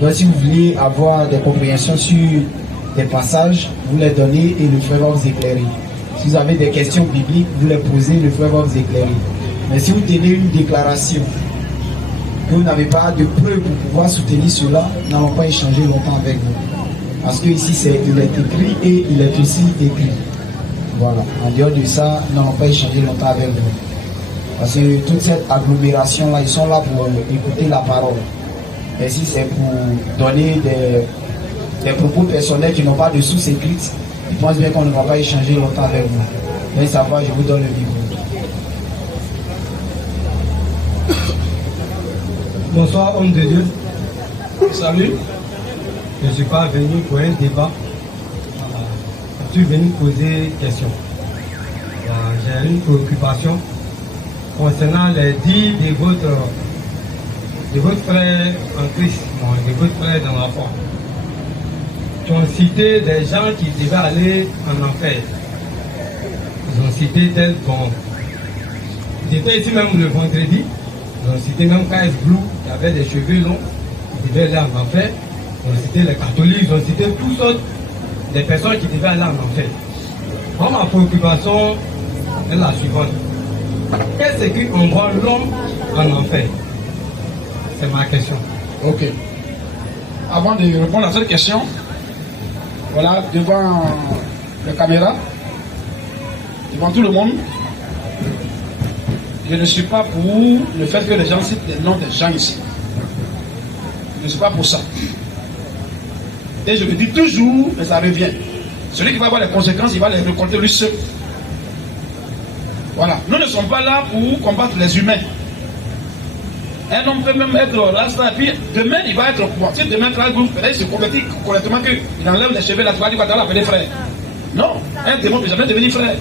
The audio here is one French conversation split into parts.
Donc si vous voulez avoir des compréhensions sur des passages, vous les donnez et le frère va vous éclairer. Si vous avez des questions bibliques, vous les posez, le frère va vous éclairer. Mais si vous tenez une déclaration, que vous n'avez pas de preuves pour pouvoir soutenir cela, nous n'allons pas échanger longtemps avec vous. Parce que ici, il est écrit et il est aussi écrit. Voilà. En dehors de ça, nous n'allons pas échanger longtemps avec vous. Parce que toute cette agglomération-là, ils sont là pour écouter la parole. Et si c'est pour donner des propos personnels qui n'ont pas de source écrite, je pense bien qu'on ne va pas échanger longtemps avec vous. Mais ça va, je vous donne le livre. Bonsoir, homme de Dieu. Salut. Je ne suis pas venu pour un débat. Je suis venu poser une question. J'ai une préoccupation concernant les dits de votre frère en Christ, de votre frère dans la foi. Ils ont cité des gens qui devaient aller en enfer. Ils ont cité tel bon. Ils étaient ici même le vendredi. Ils ont cité même K.S. Blue, qui avait des cheveux longs, qui devait aller en enfer. Ils ont cité les catholiques, ils ont cité toutes sortes de personnes qui devaient aller en enfer. Moi, ma préoccupation est la suivante. Qu'est-ce qui envoie l'homme en enfer? C'est ma question. Ok. Avant de répondre à cette question, voilà, devant la caméra, devant tout le monde, je ne suis pas pour le fait que les gens citent les noms des gens ici. Je ne suis pas pour ça. Et je le dis toujours, mais ça revient. Celui qui va avoir les conséquences, il va les rencontrer lui seul. Voilà. Nous ne sommes pas là pour combattre les humains. Un homme peut même être rasta, et puis demain il va être converti. Demain, il se convertit correctement, qu'il enlève les cheveux, la toile, il va l'appeler frère. Non, un démon ne peut jamais devenir frère.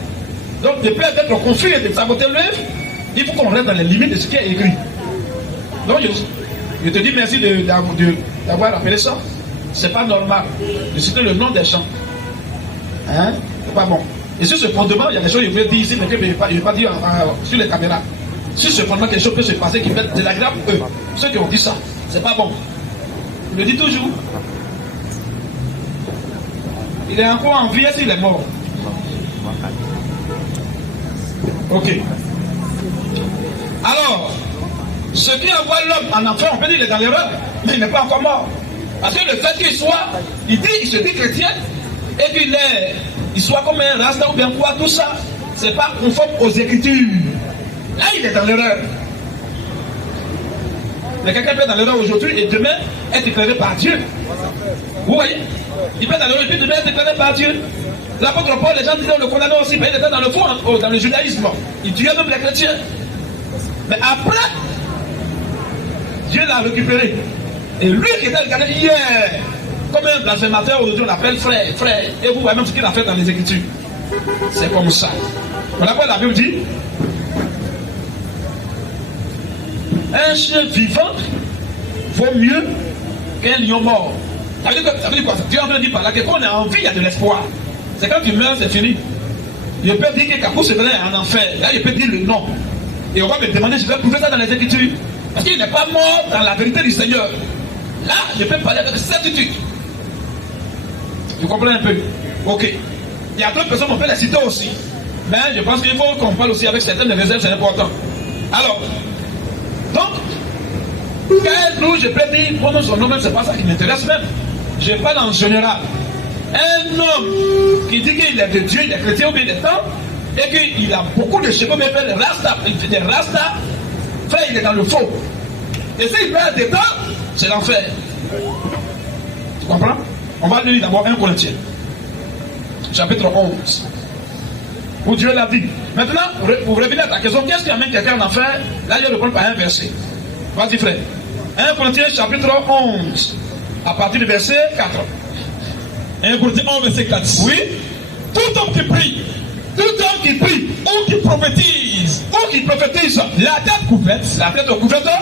Donc, de peur d'être confus et de saboter l'œuvre, il faut qu'on reste dans les limites de ce qui est écrit. Donc, je te dis merci d'avoir appelé ça. C'est pas normal de citer le nom des gens. Hein? C'est pas bon. Et sur ce fondement, il y a des choses que je voulais dire ici, mais que je ne vais pas dire sur les caméras. Sur ce fondement, quelque chose peut se passer qui peut être désagréable pour eux. Ceux qui ont dit ça, c'est pas bon. Je le dis toujours. Il est encore en vie, s'il est mort. Ok. Alors, ce qui envoie l'homme en enfer, on peut dire qu'il est dans l'erreur, mais il n'est pas encore mort. Parce que le fait qu'il soit, il se dit chrétien, et qu'il soit comme un rasta ou bien quoi, tout ça, c'est pas conforme aux Écritures. Là, il est dans l'erreur. Mais quelqu'un peut être dans l'erreur aujourd'hui et demain être éclairé par Dieu. Vous voyez? Il peut être dans l'erreur et puis demain être éclairé par Dieu. L'apôtre Paul, les gens disaient on le condamnait aussi, mais il était dans le fond, dans le judaïsme. Il tuait même les chrétiens. Mais après, Dieu l'a récupéré. Et lui qui était regardé hier, comme un blasphémateur, aujourd'hui on l'appelle frère. Et vous voyez même ce qu'il a fait dans les Écritures. C'est comme ça. Voilà quoi la Bible dit. Un chien vivant vaut mieux qu'un lion mort. Ça veut dire quoi? Dieu en train de dire par là que quand on est en vie, il y a de l'espoir. C'est quand tu meurs, c'est fini. Je peux dire que Kapou se venait en enfer. Là, je peux dire le nom. Et on va me demander, je vais prouver ça dans les Écritures. Parce qu'il n'est pas mort dans la vérité du Seigneur. Là, je peux parler avec certitude. Tu comprends un peu? Ok. Il y a d'autres personnes, on peut les citer aussi. Mais je pense qu'il faut qu'on parle aussi avec certaines réserves, c'est important. Alors, donc, nous, je peux dire, moi, son nom, même, c'est pas ça qui m'intéresse même. Je parle en général. Un homme qui dit qu'il est de Dieu, il est chrétien ou bien des temps, et qu'il a beaucoup de cheveux, mais il fait des rastas, frère, il est dans le faux. Et s'il perd des temps, c'est l'enfer. Tu comprends? On va lire d'abord 1 Corinthiens, chapitre 11. Où Dieu l'a dit. Maintenant, pour revenir à ta question, qu'est-ce qui amène quelqu'un en enfer? Là, je réponds par un verset. Vas-y, frère. 1 Corinthiens, chapitre 11, à partir du verset 4. 1 Corinthiens 11, verset 4. Oui. Tout homme qui prie, ou qui prophétise, la tête couverte,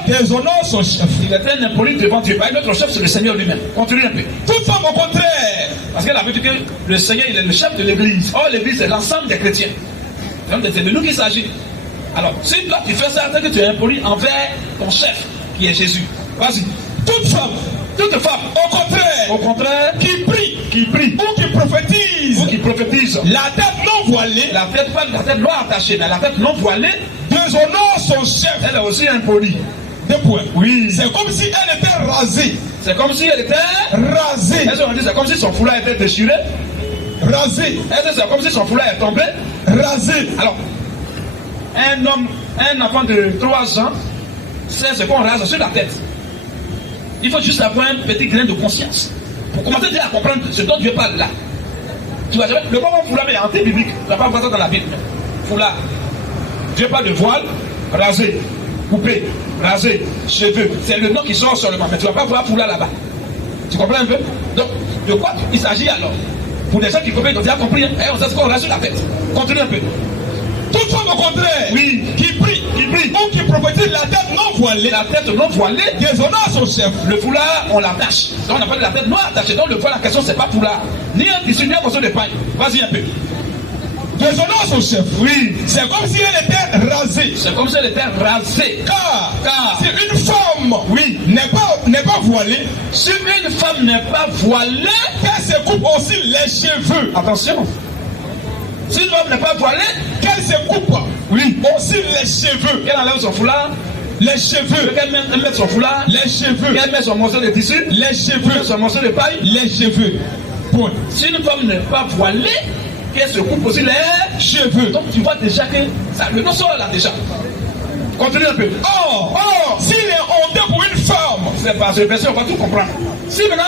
déshonore son chef. Il est un impoli devant Dieu. Notre chef, c'est le Seigneur lui-même. Continue un peu. Toute femme au contraire. Parce que la Bible dit que le Seigneur, il est le chef de l'église. Or, l'église, c'est l'ensemble des chrétiens. C'est de nous qu'il s'agit. Alors, si toi, tu fais ça, c'est que tu es impoli envers ton chef, qui est Jésus. Vas-y. Toute femme Toute femme, au contraire, qui prie, ou qui prophétise, la tête non voilée, la tête pas la tête non attachée, mais la tête non voilée, déshonore son chef. elle est aussi impolie. Deux points. Oui. C'est comme si elle était rasée. C'est comme si elle était Rasée. c'est comme si son foulard était déchiré. Rasée. C'est comme si son foulard est tombé. Rasée. Alors, un enfant de 3 ans, c'est ce qu'on rase sur la tête. Il faut juste avoir un petit grain de conscience pour commencer déjà à comprendre ce dont Dieu parle là. Tu vas jamais, le moment foulard est anti-biblique, tu vas pas voir ça dans la Bible. Foulard. Dieu parle de voile, rasé, coupé, rasé, cheveux. C'est le nom qui sort seulement, mais tu vas pas voir foulard là-bas. Tu comprends un peu? Donc, de quoi il s'agit alors? Pour des gens qui comprennent, ils ont déjà compris, hein? On sait ce qu'on rase sur la tête. Continue un peu. Toute femme au contraire, Oui. qui prie, ou qui prophétise la tête non voilée, La tête non voilée, déshonore son chef. le foulard, on l'attache. Donc on appelle la tête non attachée. Donc le foulard, la question, c'est pas foulard. Ni un tissu, ni un morceau de paille. Vas-y un peu. Déshonore son chef. Oui. C'est comme si elle était rasée. C'est comme si elle était rasée. Car si une femme Oui. n'est pas voilée, Si une femme n'est pas voilée, qu'elle se coupe aussi les cheveux. attention. Si une femme n'est pas voilée, Qu'elle se coupe aussi les cheveux. qu'elle enlève son foulard, Les cheveux. qu'elle mette son foulard, Les cheveux. qu'elle mette son morceau de tissu, Les qu'elle cheveux. mette son morceau de paille. Les cheveux. Point. Si une femme n'est pas voilée, qu'elle se coupe aussi les Cheveux. Donc tu vois déjà que ça, le nom sort là déjà. Continue un peu. Or, s'il est honteux pour une femme, C'est pas ce verset, on va tout comprendre. Si maintenant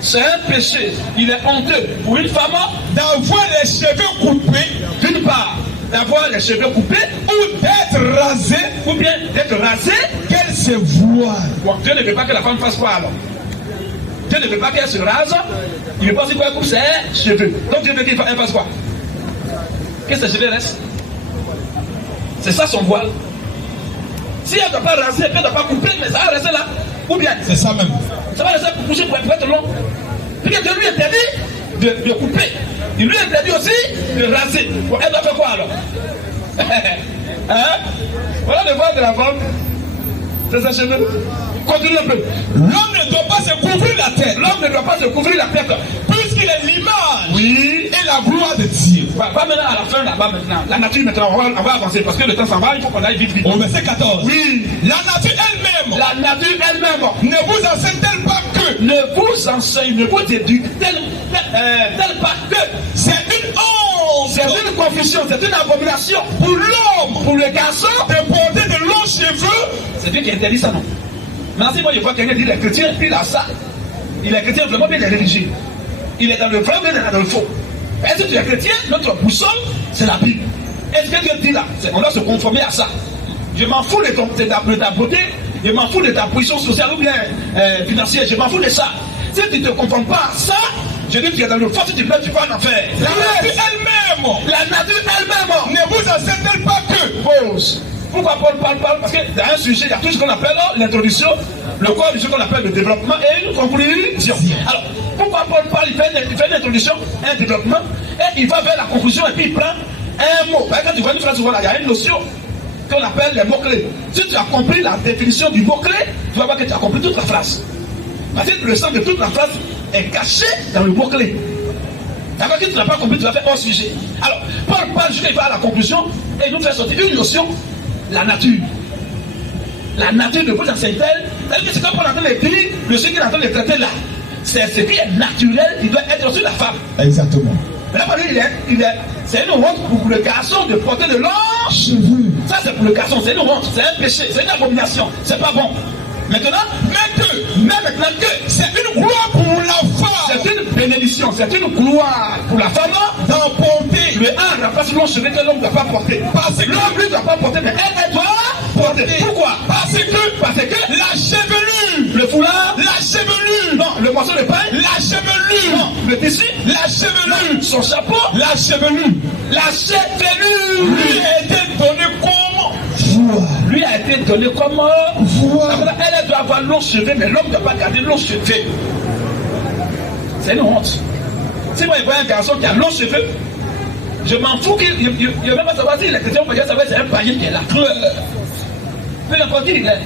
c'est un péché, il est honteux pour une femme d'avoir les cheveux coupés d'une part d'avoir les cheveux coupés ou d'être rasée, ou bien d'être rasée. qu'elle se voile. Bon, Dieu ne veut pas que la femme fasse quoi alors? Dieu ne veut pas qu'elle se rase. Il veut pas aussi qu'elle coupe ses cheveux. Donc Dieu veut qu'elle fasse quoi? Que ses cheveux restent. C'est ça son voile. Si elle ne doit pas raser, elle ne doit pas couper, mais ça va rester là. Ou bien C'est ça même. ça va rester pour pousser pour être long. Puis Dieu lui interdit de couper. Il lui interdit aussi de raser. Bon, elle doit faire quoi alors? Hein? Voilà le voile de la femme. C'est ses cheveux. Continue un peu. L'homme ne doit pas se couvrir la tête, L'homme ne doit pas se couvrir la tête. puisqu'il est l'image Oui. et la gloire de Dieu. Va maintenant à la fin là-bas maintenant. La nature maintenant, on va avancer parce que le temps s'en va, il faut qu'on aille vite. Au verset 14. Oui. La nature elle-même La nature elle-même ne vous enseigne-t-elle pas que ne vous enseigne, ne vous éduque tel pas que c'est une honte c'est une confusion, c'est une abomination pour l'homme pour le garçon. de porter de longs cheveux? C'est Dieu qui interdit ça, non? Maintenant, si moi je vois quelqu'un dire il est chrétien, puis il a ça, il est chrétien vraiment bien, il est religieux. Il est dans le vrai, mais il est dans le faux. Est-ce que tu es chrétien? Notre boussole, c'est la Bible. Est-ce que Dieu dit là? On doit se conformer à ça. Je m'en fous de ta beauté, je m'en fous de ta position sociale ou bien financière, je m'en fous de ça. Si tu ne te conformes pas à ça, je dis que tu es dans le faux, si tu peux, tu vas en enfer. La nature elle-même La nature elle-même ne vous enseigne-t-elle pas que pose. Pourquoi Paul parle? Parce que dans un sujet, il y a tout ce qu'on appelle l'introduction, le corps du ce qu'on appelle le développement et une conclusion. Alors, pourquoi Paul parle? Il fait une introduction, un développement, et il va vers la conclusion et puis il prend un mot. Quand tu vois une phrase souvent là, il y a une notion qu'on appelle les mots-clés. Si tu as compris la définition du mot-clé, tu vas voir que tu as compris toute la phrase. Parce que le sens de toute la phrase est caché dans le mot-clé. D'accord, que tu n'as pas compris, tu vas faire hors sujet. Alors, Paul parle jusqu'à il va à la conclusion et il nous fait sortir une notion, la nature. La nature de vous enseigne-t-elle? C'est-à-dire que c'est comme Paul est en train de dire, le sujet qu'il est en train de traiter là, c'est ce qui est naturel, il doit être sur la femme. Exactement. Mais là, c'est une honte pour le garçon de porter de longs Cheveux. Ça, c'est pour le garçon, c'est une honte, c'est un péché, c'est une abomination, c'est pas bon. Maintenant, maintenant que C'est une gloire pour la femme c'est une bénédiction, c'est une gloire pour la femme d'emporter. le un remplace long cheveu que l'homme ne doit pas porter. Parce que L'homme lui ne doit pas porter, mais elle doit porter. Pourquoi? Parce que La chevelure. le foulard, La chevelure. non, le morceau de paille, La chevelure. non, le tissu, La chevelure. son chapeau, La chevelure. la chevelure Lui a été donné comme voile. lui a été donné comme Voile. elle doit avoir long cheveu, mais l'homme ne doit pas garder long cheveu. C'est une honte. Si moi je vois un garçon qui a long cheveu, je m'en fous qu'il ne va même pas savoir s'il est chrétien ou pas, savoir c'est un païen qui est là. Peu importe qui il est.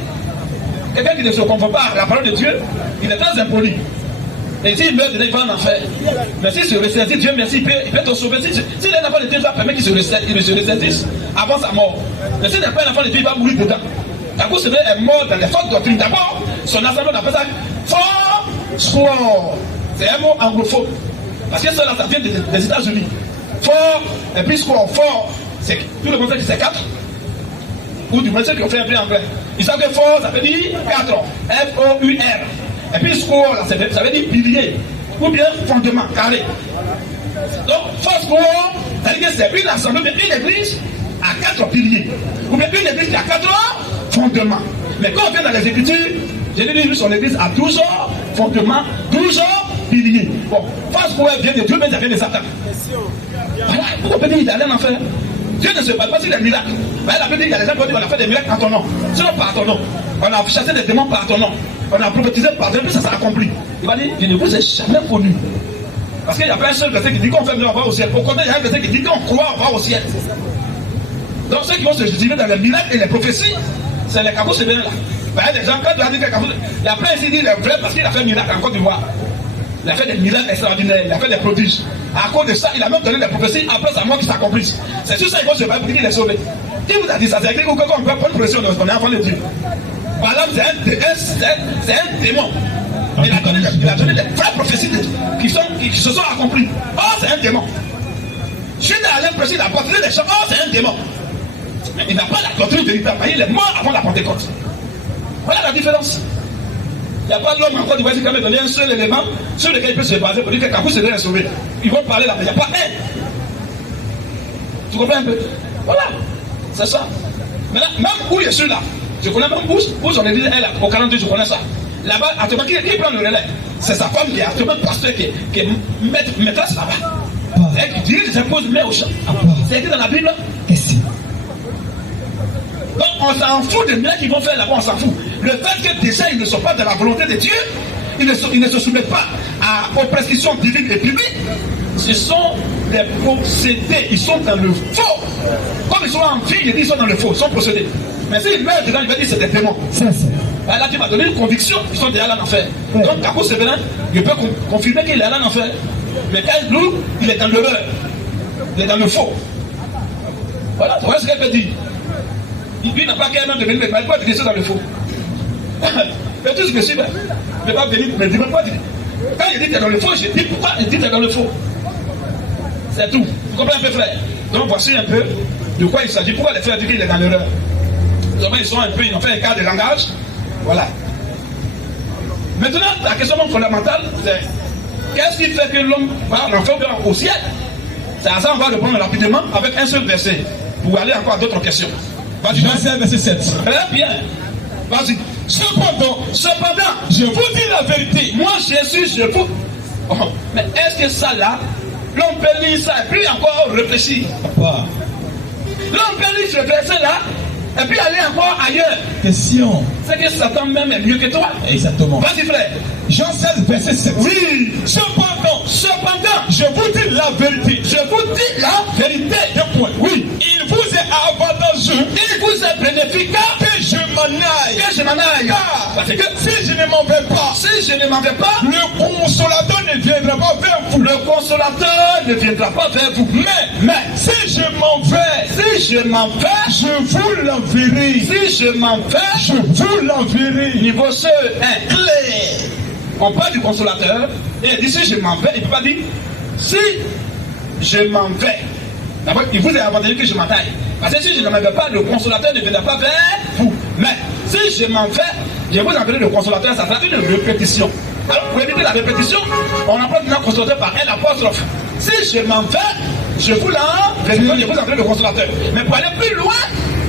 Quelqu'un qui ne se conforme pas à la parole de Dieu, il est très impoli. Et s'il meurt, il va en enfer. Mais s'il se ressaisisse, Dieu merci, il peut te sauver. S'il est un enfant de Dieu, il va permettre qu'il se ressaisisse avant sa mort. Mais s'il n'est pas un enfant de Dieu, il va mourir dedans. D'abord, c'est vrai, est mort dans les fautes doctrines. D'abord, son assemblée, on appelle ça fort square. C'est un mot anglophone. Parce que ça, là, ça vient des États-Unis. Fort, et puis square, fort. Tout le monde sait que c'est 4. Ou du moins ceux qui ont fait un peu anglais. Ils savent que fort, ça veut dire 4. F-O-U-R. Et puis square, là, ça veut dire pilier. Ou bien fondement, carré. Donc, fort square, ça veut dire que c'est une assemblée, une église à 4 piliers. Ou bien une église qui a 4 fondements. Mais quand on vient dans les Écritures, Jésus dit son église a 12 fondements, 12 piliers. Bon, fort square vient de Dieu, mais ça vient de Satan. Voilà, pourquoi peut-être il est allé en enfer? Dieu ne se parle pas sur les miracles. Mais elle a dit qu'il y a des gens qui ont dit qu'on a fait des miracles par ton nom. Sinon par ton nom. On a chassé des démons par ton nom. On a prophétisé par ton nom, puis ça s'est accompli. Il va dire, je ne vous ai jamais connu. Parce qu'il n'y a pas un seul verset qui dit qu'on fait mieux, on va au ciel. Au contraire, il y a un verset qui dit qu'on croit, on va au ciel. Donc ceux qui vont se justifier dans les miracles et les prophéties, c'est les cabos sévères là. Il y a des gens, quand tu as dit que il y a plein ici dit il est vrai parce qu'il a fait un miracle en Côte d'Ivoire. Il a fait des miracles extraordinaires, il a fait des prodiges. À cause de ça, il a même donné des prophéties après sa mort qui s'accomplissent. C'est sur ça qu'il faut se battre pour dire qu'il est sauvé. Qui vous a dit ça? C'est écrit qu'on peut prendre pression de son enfant de Dieu. Balaam, c'est un démon. Il a donné des vraies prophéties qui se sont accomplies. Oh, c'est un démon. Je suis allé l'impression qu'il a porté des choses. Oh, c'est un démon. Mais il n'a pas la doctrine véritable. Il est mort avant la Pentecôte. Voilà la différence. Il n'y a pas d'homme encore qui va quand même donner un seul élément sur lequel il peut se baser pour dire que Kabou serait sauvé. Ils vont parler là, mais il n'y a pas un. Tu comprends un peu? Voilà. C'est ça. Maintenant, même où je suis là, je connais même où son église est là, au 42, je connais ça. Là-bas, actuellement, qui prend le relais? C'est sa femme qui est actuellement pasteur, qui est maîtresse là-bas. C'est elle qui dirige, qui impose main au champ. C'est écrit dans la Bible. Donc on s'en fout des miracles qu'ils vont faire là-bas, on s'en fout. Le fait que déjà ils ne sont pas dans la volonté de Dieu, ils ne se soumettent pas aux prescriptions divines et bibliques, ce sont des procédés, ils sont dans le faux. Comme ils sont en vie, ils disent qu'ils sont dans le faux, ils sont procédés. Mais s'ils meurent dedans, il va dire que c'est des démons. Là, tu m'as donné une conviction qu'ils sont déjà là en enfer. Donc Kabou Sévérin, je peux confirmer qu'il est là en enfer. Mais quand nous, il est dans l'erreur, il est dans le faux. Voilà, voilà ce qu'elle peut dire. Il n'a pas qu'à même devenir, mais il ne peut pas dire ça dans le faux. Mais tout ce que je suis, ne pas venir, mais il ne peut pas dire. Quand il dit que tu es dans le faux, je dis pourquoi il dit que tu es dans le faux. C'est tout. Vous comprenez un peu, frère? Donc voici un peu de quoi il s'agit. Pourquoi les frères disent qu'il est dans l'erreur? Ils sont un peu, ils ont fait un cas de langage. Voilà. Maintenant, la question fondamentale, c'est qu'est-ce qui fait que l'homme va en enfer au ciel? C'est à ça qu'on va répondre rapidement avec un seul verset pour aller encore à d'autres questions. Verset 7. Très bien. Vas-y. Cependant, je vous dis la vérité. Moi, Jésus, je vous. Oh, mais est-ce que ça là, l'on peut lire ça et puis encore réfléchir? L'on peut lire ce verset là et puis aller encore ailleurs. Question. C'est que Satan même est mieux que toi. Exactement. Vas-y, frère. Jean 16, verset 7. Oui. Cependant, je vous dis la vérité. Oui. Il vous est avantageux. Il vous est bénéfique que je m'en aille. Parce que si je ne m'en vais pas, le consolateur ne viendra pas vers vous. Mais si je m'en vais, je vous l'enverrai. Niveau ce est clair. On parle du consolateur et il dit si je m'en vais, il ne peut pas dire si je m'en vais. D'abord, il vous est avantageux que je m'en aille. Parce que si je ne m'en vais pas, le consolateur ne viendra pas vers vous. Mais si je m'en vais, je vous enverrai le consolateur, ça sera une répétition. Alors, pour éviter la répétition, on emprunte le consolateur par un apostrophe. Si je m'en vais, je vous enverrai le consolateur. Mais pour aller plus loin,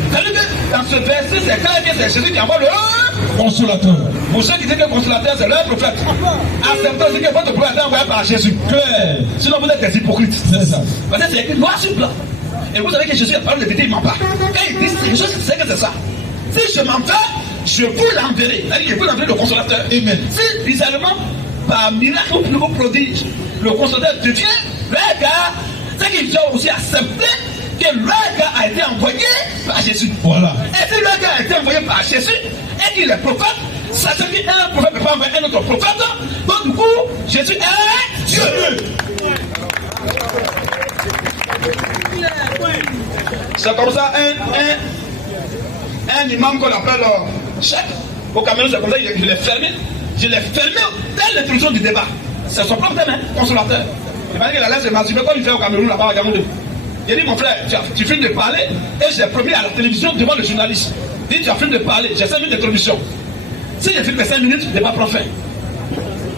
c'est-à-dire que dans ce verset, c'est clair que c'est Jésus qui envoie le consolateur. Pour ceux qui disent que le consolateur, c'est leur prophète. Acceptez aussi que votre prophète est envoyé par Jésus. Claire. Sinon, vous êtes des hypocrites. C'est ça. Parce que c'est écrit noir sur blanc. Et vous savez que Jésus a parlé de vérité, il ne ment pas. Quand il dit quelque chose, c'est que c'est ça. Si je m'en vais, je vous l'enverrai. C'est-à-dire, je vous l'enverrai le consolateur. Amen. Si, bizarrement, par miracle ou au prodige, le consolateur devient le gars, c'est qu'il doit aussi accepter que le gars a été envoyé par Jésus. Voilà. Et si le gars a été envoyé par Jésus, et qu'il est prophète, Sachant qu'un prophète ne peut pas envoyer un autre prophète. Donc du coup, Jésus est Dieu. C'est comme ça, un imam qu'on appelle chef au Cameroun, c'est comme ça, je l'ai fermé. Je l'ai fermé dès l'introduction du débat. C'est son propre thème, consolateur. Il m'a dit qu'il allait se masturber comme il fait au Cameroun, là-bas à Yaoundé. Il a dit, mon frère, tu finis de parler, et j'ai promis à la télévision devant le journaliste. Il dit, tu as fini de parler, j'ai 5 minutes d'introduction. Si j'ai fini mes 5 minutes, le débat prend fin.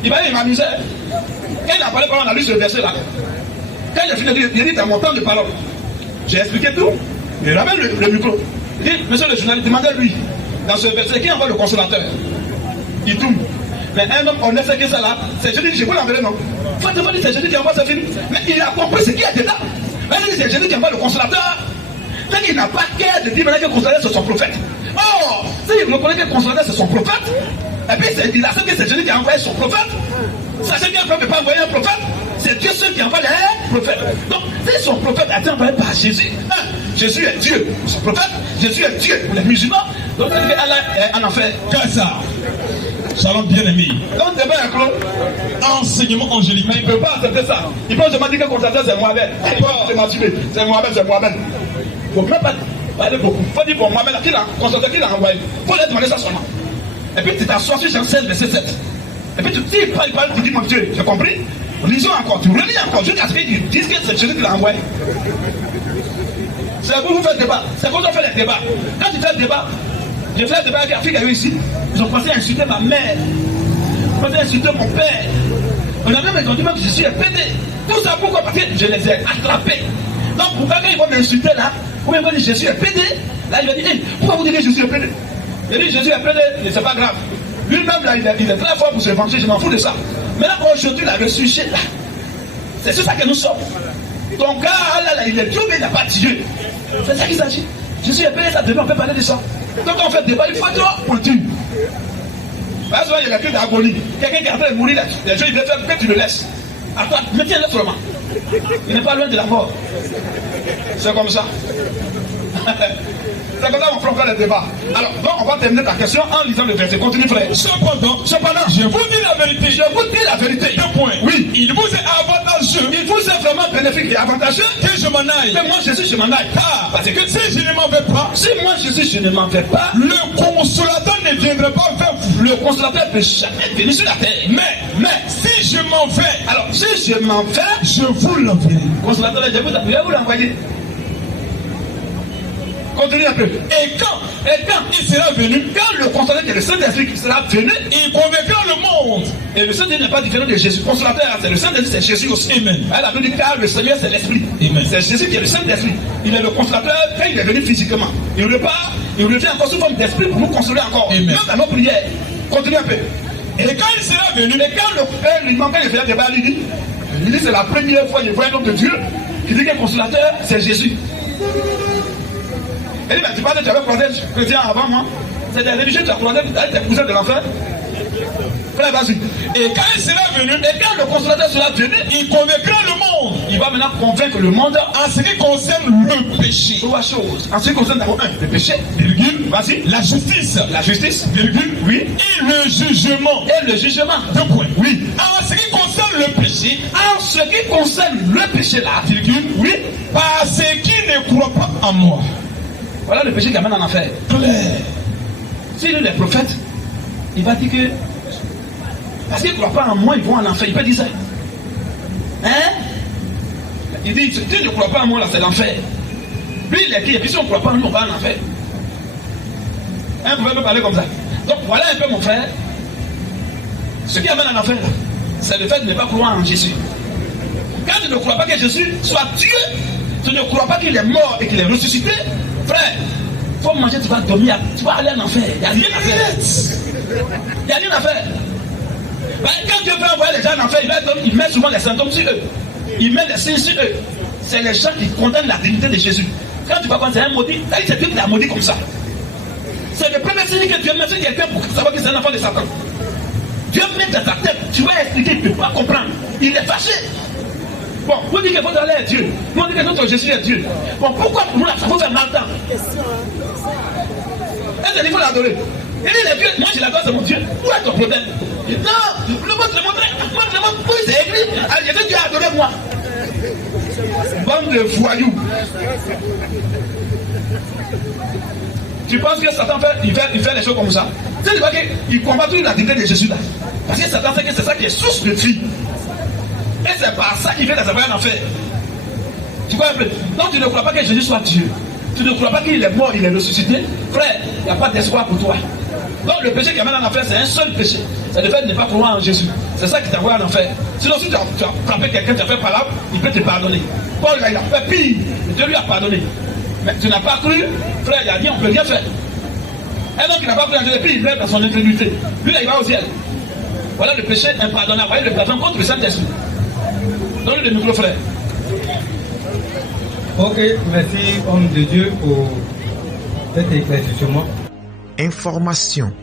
Il m'a dit, il m'amusait. Quand il a parlé, on a lu ce verset là. Quand il a fini, il a dit, t'as mon temps de parole. J'ai expliqué tout. Il ramène le micro. Il dit, monsieur le journaliste, demandez-lui, dans ce verset, qui envoie le consolateur? Il tourne. Mais un homme, on ne sait que ça là, c'est Jésus, je peux l'envoyer, non? Faites-moi dire, c'est Jésus qui envoie ce film. Mais il a compris ce qu'il y a dedans. Mais il dit, c'est Jésus qui envoie le consolateur. Mais il n'a pas qu'à de dire maintenant que le consolateur c'est son prophète. Oh, s'il reconnaît que le consolateur c'est son prophète, et puis il a que c'est Jésus qui a envoyé son prophète. Sachez qu'un prophète ne peut pas envoyer un prophète, c'est Dieu seul qui envoie les prophètes. Donc, si son prophète a été envoyé par Jésus, Jésus est Dieu pour son prophète, Jésus est Dieu pour les musulmans, donc Allah est en enfer. Qu'est-ce ça? Shalom bien-aimé. Donc, le débat est clos. Enseignement angélique. Mais il ne peut pas accepter ça. Il peut seulement dire que le consolateur c'est Mohamed. C'est Mohamed. C'est Mohamed, c'est Mohamed. Il ne faut même pas parler beaucoup. Il faut dire pour Mohamed, qui l'a consolateur, qui l'a envoyé. Il faut lui demander ça seulement. Et puis tu t'assois sur Jean 16, verset 7. Et puis tu parles, tu dis mon Dieu, j'ai compris. Lisons encore, tu relis encore, jusqu'à ce qu'ils disent que c'est Jésus qui l'a envoyé. C'est pour vous faire le débat. C'est pour vous faire les débats. Quand tu fais le débat, j'ai fait le débat avec Afrique ici. Ils ont pensé à insulter ma mère. Ils ont pensé à insulter mon père. On a même entendu même que je suis un pédé. Tout ça pourquoi? Parce que je les ai attrapés. Donc pourquoi quand ils vont m'insulter là, ou ils vont dire je suis un pédé, là il va dire hey, pourquoi vous dites que je suis un pédé? Il dit Jésus est pédé, mais c'est pas grave. Lui-même là, il est très fort pour se venger, je m'en fous de ça. Mais là aujourd'hui, là, le sujet là, c'est sur ça que nous sommes. Ton gars là, il est Dieu, mais il n'a pas Dieu. C'est ça qu'il s'agit. Je suis un pédé, ça devient, on peut parler de ça. Donc on fait débat, il faut être pointu. Parce qu'il y a quelqu'un d'agonie. Quelqu'un qui est en train de mourir là, les gens ils veulent faire que tu le laisses. Attends, mais tiens-le seulement. Il n'est pas loin de la mort. C'est comme ça. C'est comme ça qu'on fera le débat. Alors, donc on va terminer ta question en lisant le verset. Continue, frère. Cependant, je vous dis la vérité. Je vous dis la vérité. 2 points. Oui. Il vous est avantageux. Il vous est vraiment bénéfique et avantageux que je m'en aille. Que moi Jésus, je m'en aille. Parce que si je ne m'en vais pas, si moi Jésus, je ne m'en vais pas, le consolateur ne viendra pas vers vous. Le consolateur ne peut jamais venir sur la terre. Mais, si je m'en vais, alors si je m'en vais, je vous l'enverrai. Consolateur, je vais vous l'envoyer. Continue un peu. Et quand il sera venu, quand le consolateur qui est le Saint-Esprit sera venu, il convaincra le monde. Et le Saint-Esprit n'est pas différent de Jésus. Consolateur, c'est le Saint-Esprit, c'est Jésus aussi. Amen. Elle a dit car le Seigneur c'est l'Esprit. C'est Jésus qui est le Saint-Esprit. Il est le consolateur quand il est venu physiquement. Il repart, il revient encore sous forme d'esprit pour nous consoler encore. Amen. Même dans nos prières. Continue un peu. Et quand il sera venu, et quand le Père lui manque, quand il fait le débat, il dit c'est la première fois que je vois un homme de Dieu qui dit que le consolateur c'est Jésus. Il dit, mais tu parles que tu avais croisé un chrétien avant moi. C'est des religieux que tu as croisé avec tes cousins de l'enfer. Frère, vas-y. Et quand il sera venu, et quand le consolateur sera venu, il convaincra le monde. Il va maintenant convaincre le monde en ce qui concerne le péché. 3 choses. En ce qui concerne d'abord 1, le péché, virgule, vas-y. La justice, virgule, oui. Et le jugement. Et le jugement. 2 points. Oui. En ce qui concerne le péché, en ce qui concerne le péché là, virgule, oui. Par ceux qui ne croient pas en moi. Voilà le péché qui amène en enfer. S'il est le prophète, il va dire que parce qu'ils ne croient pas en moi, ils vont en enfer. Il peut dire ça. Hein? Il dit, si tu ne crois pas en moi, là, c'est l'enfer. Lui, il est qui? Et puis si on ne croit pas en lui, on va en enfer. Hein, vous pouvez me parler comme ça. Donc voilà un peu mon frère. Ce qui amène en enfer, c'est le fait de ne pas croire en Jésus. Quand tu ne crois pas que Jésus soit Dieu, tu ne crois pas qu'il est mort et qu'il est ressuscité, frère, il faut manger, tu vas dormir, tu vas aller en enfer. Il n'y a rien à faire. Il n'y a rien à faire. Ben, quand Dieu veut envoyer les gens en enfer, il met souvent les symptômes sur eux. Il met les signes sur eux. C'est les gens qui condamnent la dignité de Jésus. Quand tu vas voir, c'est un maudit, c'est Dieu qui l'a maudit comme ça. C'est le premier signe que Dieu met sur quelqu'un pour savoir que c'est un enfant de Satan. Dieu met dans ta tête, tu vas expliquer, tu ne peux pas comprendre. Il est fâché. Bon, vous dites que votre Allah est Dieu. Nous on dit que notre Jésus est Dieu. Bon, pourquoi pour nous, ça vous fait mal temps? Est-ce qu'il faut l'adorer? Il dit, les dieux, moi je l'adore, c'est mon Dieu. Où est ton problème? Non, le monde le montre, où c'est écrit. Je dis, Dieu a adoré moi. Bande de voyous. Tu penses que Satan fait les choses comme ça? Tu sais qu'il combat toute la dignité de Jésus là. Parce que Satan sait que c'est ça qui est source de vie. Et c'est par ça qu'il fait les affaires en enfer. Tu vois un peu? Donc tu ne crois pas que Jésus soit Dieu. Tu ne crois pas qu'il est mort, il est ressuscité. Frère, il n'y a pas d'espoir pour toi. Donc le péché qui amène en enfer, c'est un seul péché. C'est le fait de ne pas croire en Jésus. C'est ça qui t'envoie en enfer. Sinon, si tu as frappé quelqu'un, tu as fait par là, il peut te pardonner. Paul, il a fait pire. Dieu lui a pardonné. Mais tu n'as pas cru, frère, il a dit on ne peut rien faire. Et donc il n'a pas cru en Dieu, et puis il rêve dans son incrédulité. Lui, là, il va au ciel. Voilà le péché impardonnable. Voyez le blasphème contre le Saint-Esprit. Donne-lui le micro, frère. Ok, merci, homme de Dieu, pour cet éclaircissement. Information.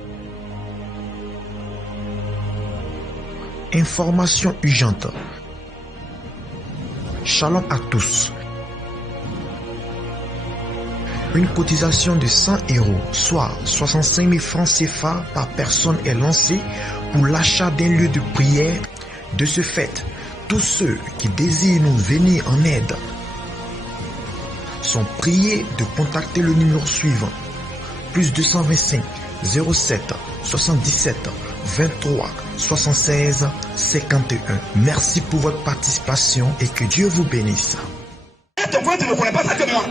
Information urgente. Shalom à tous. Une cotisation de 100 €, soit 65 000 francs CFA par personne est lancée pour l'achat d'un lieu de prière. De ce fait, tous ceux qui désirent nous venir en aide sont priés de contacter le numéro suivant: plus 225 07 77 23 76 51. Merci pour votre participation et que Dieu vous bénisse. Ton frère, tu ne connais pas ça que moi.